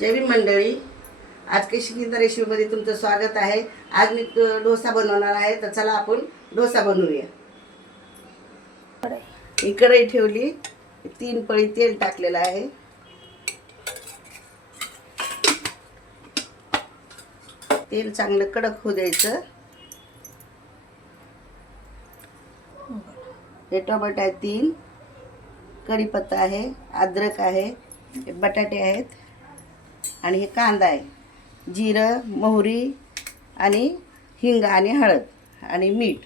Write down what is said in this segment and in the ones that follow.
जय मंडळी. आज कशिंदा रेसिपीमध्ये तुमचं स्वागत आहे. आज मी डोसा बनवणार आहे. तर चला आपण डोसा बनवूया. ही कढई ठेवली. तीन पळी तेल टाकलेलं आहे. तेल चांगलं कडक होऊ द्यायचं. हे टोमॅटो आहे तीन. कढीपत्ता आहे अद्रक आहे बटाटे आहेत. आणि हे कांदा आहे. जिरं मोहरी आणि हिंग आणि हळद आणि मीठ.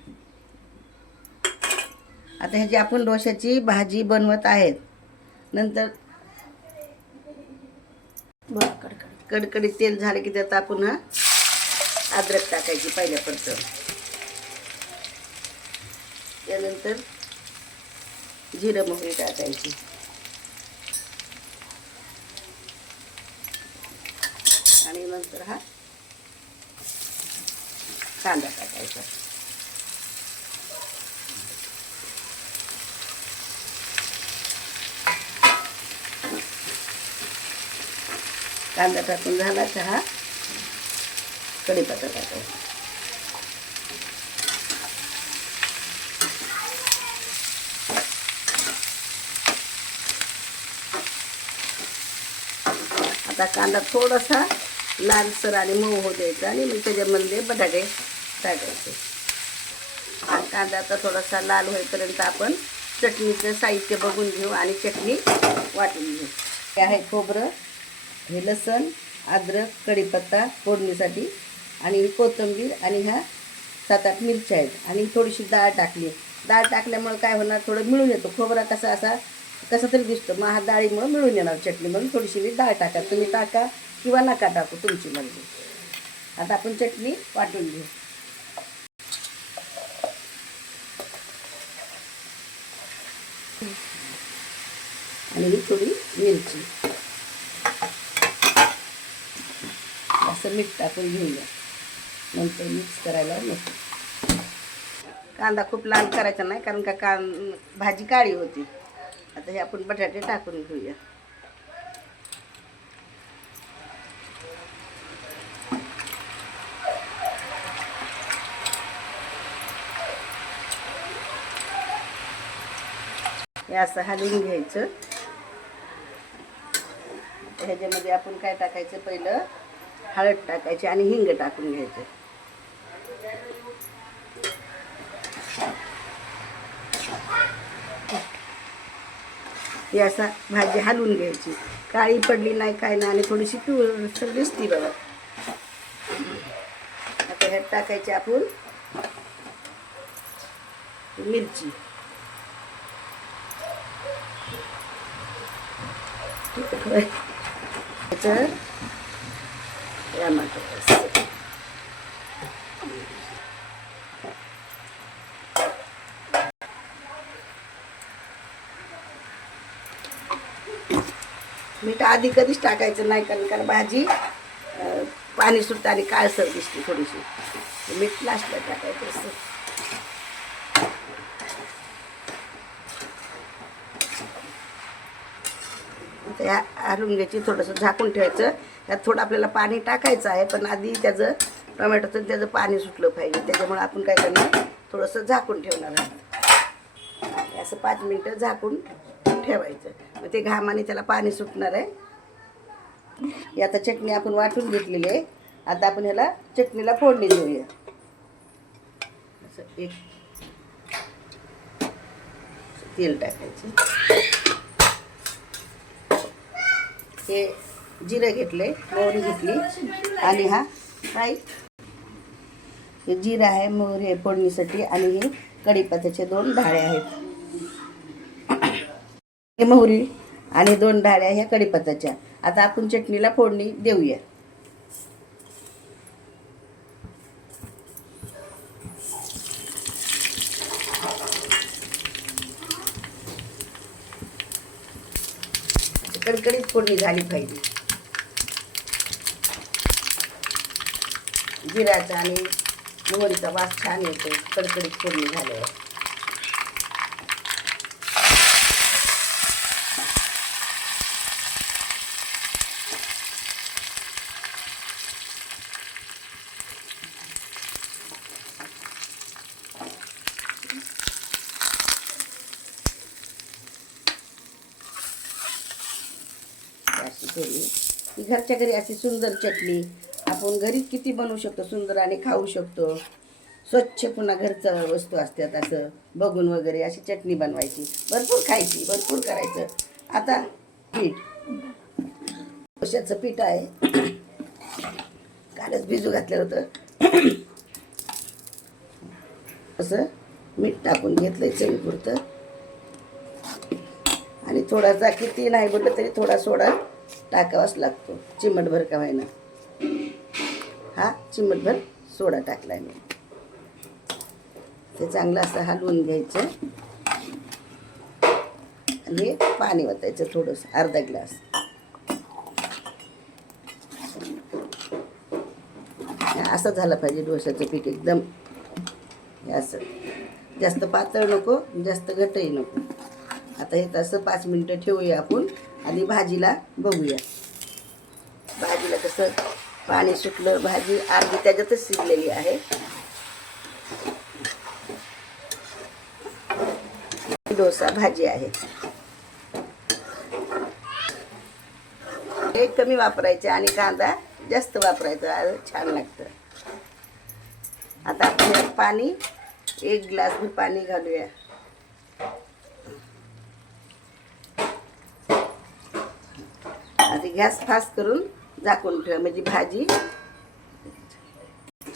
आता ह्याची आपण डोशाची भाजी बनवत आहेत. नंतर कडकडीत. तेल झाले की त्यात आपण अद्रक टाकायची पहिल्या परत त्यानंतर जिरं मोहरी टाकायची. आणि नंतर हा कांदा टाकायचा. कांदा टाकून झाला चहा कढीपत्ता टाकायचा. आता कांदा थोडासा लालसर आणि मऊ होऊ द्यायचं आणि मग त्याच्यामध्ये बटाटे टाकायचे. कांदा आता थोडासा लाल होईपर्यंत आपण चटणीचं साहित्य बघून घेऊ आणि चटणी वाटून घेऊ. हे आहे खोबरं हे लसण अद्रक कढीपत्ता फोडणीसाठी आणि कोथिंबीर आणि ह्या सात आठ मिरच्या आहेत. आणि थोडीशी डाळ टाकली. डाळ टाकल्यामुळे काय होणार? थोडं मिळून येतो. खोबरा कसा असा कसं तरी दिसतो. मग हा डाळीमुळे मिळून येणार चटणी म्हणून थोडीशी मी डाळ टाका. तुम्ही टाका किंवा नका टाकू तुमची म्हणजे आता आपण चटणी वाटून घेऊ. आणि ही थोडी मिरची. असं मीठ टाकून घेऊया नंतर मिक्स करायला नको. कांदा खूप लाल करायचा नाही कारण का कां भाजी काळी होती. आता हे आपण बटाटे टाकून घेऊया. हे असं हलवून घ्यायचं. ह्याच्यामध्ये आपण काय टाकायचं? पहिलं हळद टाकायची आणि हिंग टाकून घ्यायचं. ही असा भाजी हलवून घ्यायची. काळी पडली नाही काय नाही आणि थोडीशी पिवळसर दिसती बघा. आता ह्यात टाकायची आपण मिरची. त्याचं टमाटर मीठ आधी कधीच टाकायचं नाही कारण कारण भाजी पाणी सुटतं आणि काळसर दिसते थोडीशी. मीठ लास्टला टाकायचं असतं त्या ह्या घ्यायची थोडंसं झाकून ठेवायचं. त्यात थोडं आपल्याला पाणी टाकायचं आहे पण आधी त्याचं टोमॅटोचं त्याचं पाणी सुटलं पाहिजे. त्याच्यामुळे आपण काय करणार? थोडंसं झाकून ठेवणार आहोत. असं पाच मिनटं झाकून ठेवायचं. मग ते घामाने त्याला पाणी सुटणार आहे. ही आता चटणी आपण वाटून घेतलेली आहे. आता आपण ह्याला चटणीला फोडणी देऊया. असं एक तेल टाकायचं. हे जिरं घेतले मोहरी घेतली. आणि हा काय हे जिरं आहे मोहरी आहे फोडणीसाठी. आणि हे कढीपात्याचे दोन ढाळे आहेत. हे मोहरी आणि दोन डाळ्या ह्या कढीपत्ताच्या. आता आपण चटणीला फोडणी देऊया. कडकडीत फोडणी झाली पाहिजे. जिराचा आणि मोहरीचा वास छान येतो कडकडीत फोडणी झाल्यावर. अशी थोडी ही घरच्या घरी अशी सुंदर चटणी. आपण घरीच किती बनवू शकतो सुंदर आणि खाऊ शकतो. स्वच्छ पुन्हा घरचं वस्तू असतात असं. बघून वगैरे अशी चटणी बनवायची. भरपूर खायची भरपूर करायचं. आता पीठ. कशाचं पीठ आहे. कालच भिजू घातलं होतं. असं मीठ टाकून घेतलंय चवीपुरतं. आणि थोडासा किती नाही बोललं तरी थोडा सोडा. टाकावाच लागतो. चिमटभर का व्हायना हा चिमटभर सोडा टाकलाय मी. ते चांगलं असं हलवून घ्यायचं. आणि हे पाणी वतायचं थोडंसं अर्धा ग्लास. असं झालं पाहिजे डोशाचं पीठ एकदम. हे असं. जास्त पातळ नको जास्त घटही नको. आता हे तसं पाच मिनटं ठेवूया आपण. आणि भाजीला बघूया. भाजीला कसं पाणी सुटलं भाजी अर्धी त्याच्यातच शिजलेली आहे. डोसा भाजी आहे. हे कमी वापरायचे आणि कांदा जास्त वापरायचा छान लागतं. आता आपण पाणी एक ग्लास पाणी घालूया आधी गॅस फास्ट करून झाकून ठेवा म्हणजे भाजी.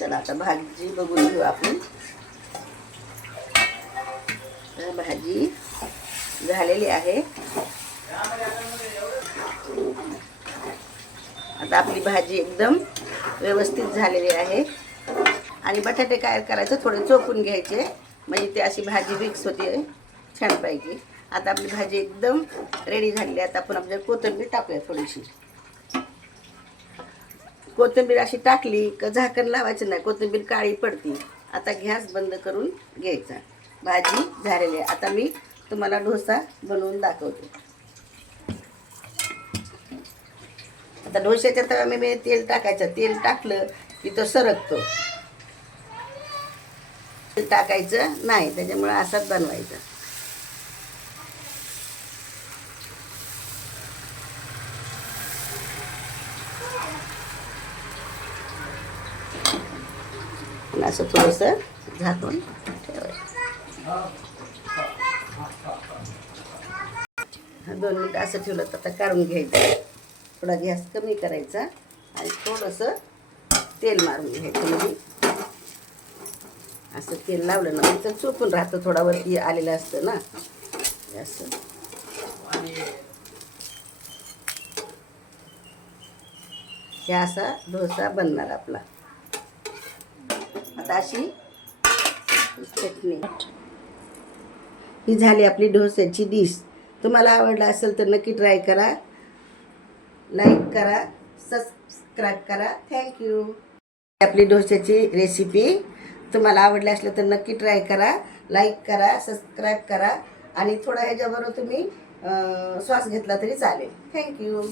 चला आता भाजी बघून घेऊ आपण. भाजी झालेली आहे. आता आपली भाजी एकदम व्यवस्थित झालेली आहे. आणि बटाटे काय करायचं थोडे चोपून घ्यायचे. म्हणजे ते अशी भाजी मिक्स होते छानपैकी आता आपली भाजी एकदम रेडी झालेली आहे. आता आपण आपल्या कोथिंबीर टाकूया थोडीशी. कोथिंबीर अशी टाकली का झाकण लावायचं नाही. कोथिंबीर काळी पडती. आता गॅस बंद करून घ्यायचा. भाजी झालेली आहे. आता मी तुम्हाला डोसा बनवून दाखवते. आता डोश्याच्या तव्यामध्ये मी तेल टाकायचं. तेल टाकलं की तो सरकतो. तेल टाकायचं नाही. त्याच्यामुळे असाच बनवायचा. असं थोडंसं झाकून ठेवायचं. हा, दोन मिनटं असं ठेवलं तर आता काढून घ्यायचं. थोडा गॅस कमी करायचा आणि थोडंसं तेल मारून घ्यायचं म्हणजे. असं तेल लावलं ना तर चोपून राहतं थोडा वरती आलेलं असतं ना. हे असं. हे असा डोसा बनणार आपला. अशी चटणी. ही झाली आपली डोस्याची डिश. तुम्हाला आवडला असेल तर नक्की ट्राय करा. लाईक करा सबस्क्राईब करा. थँक्यू आपली डोस्याची रेसिपी तुम्हाला आवडली असलं तर नक्की ट्राय करा. लाईक करा सबस्क्राईब करा. आणि थोडा ह्याच्याबरोबर तुम्ही श्वास घेतला तरी चालेल. थँक्यू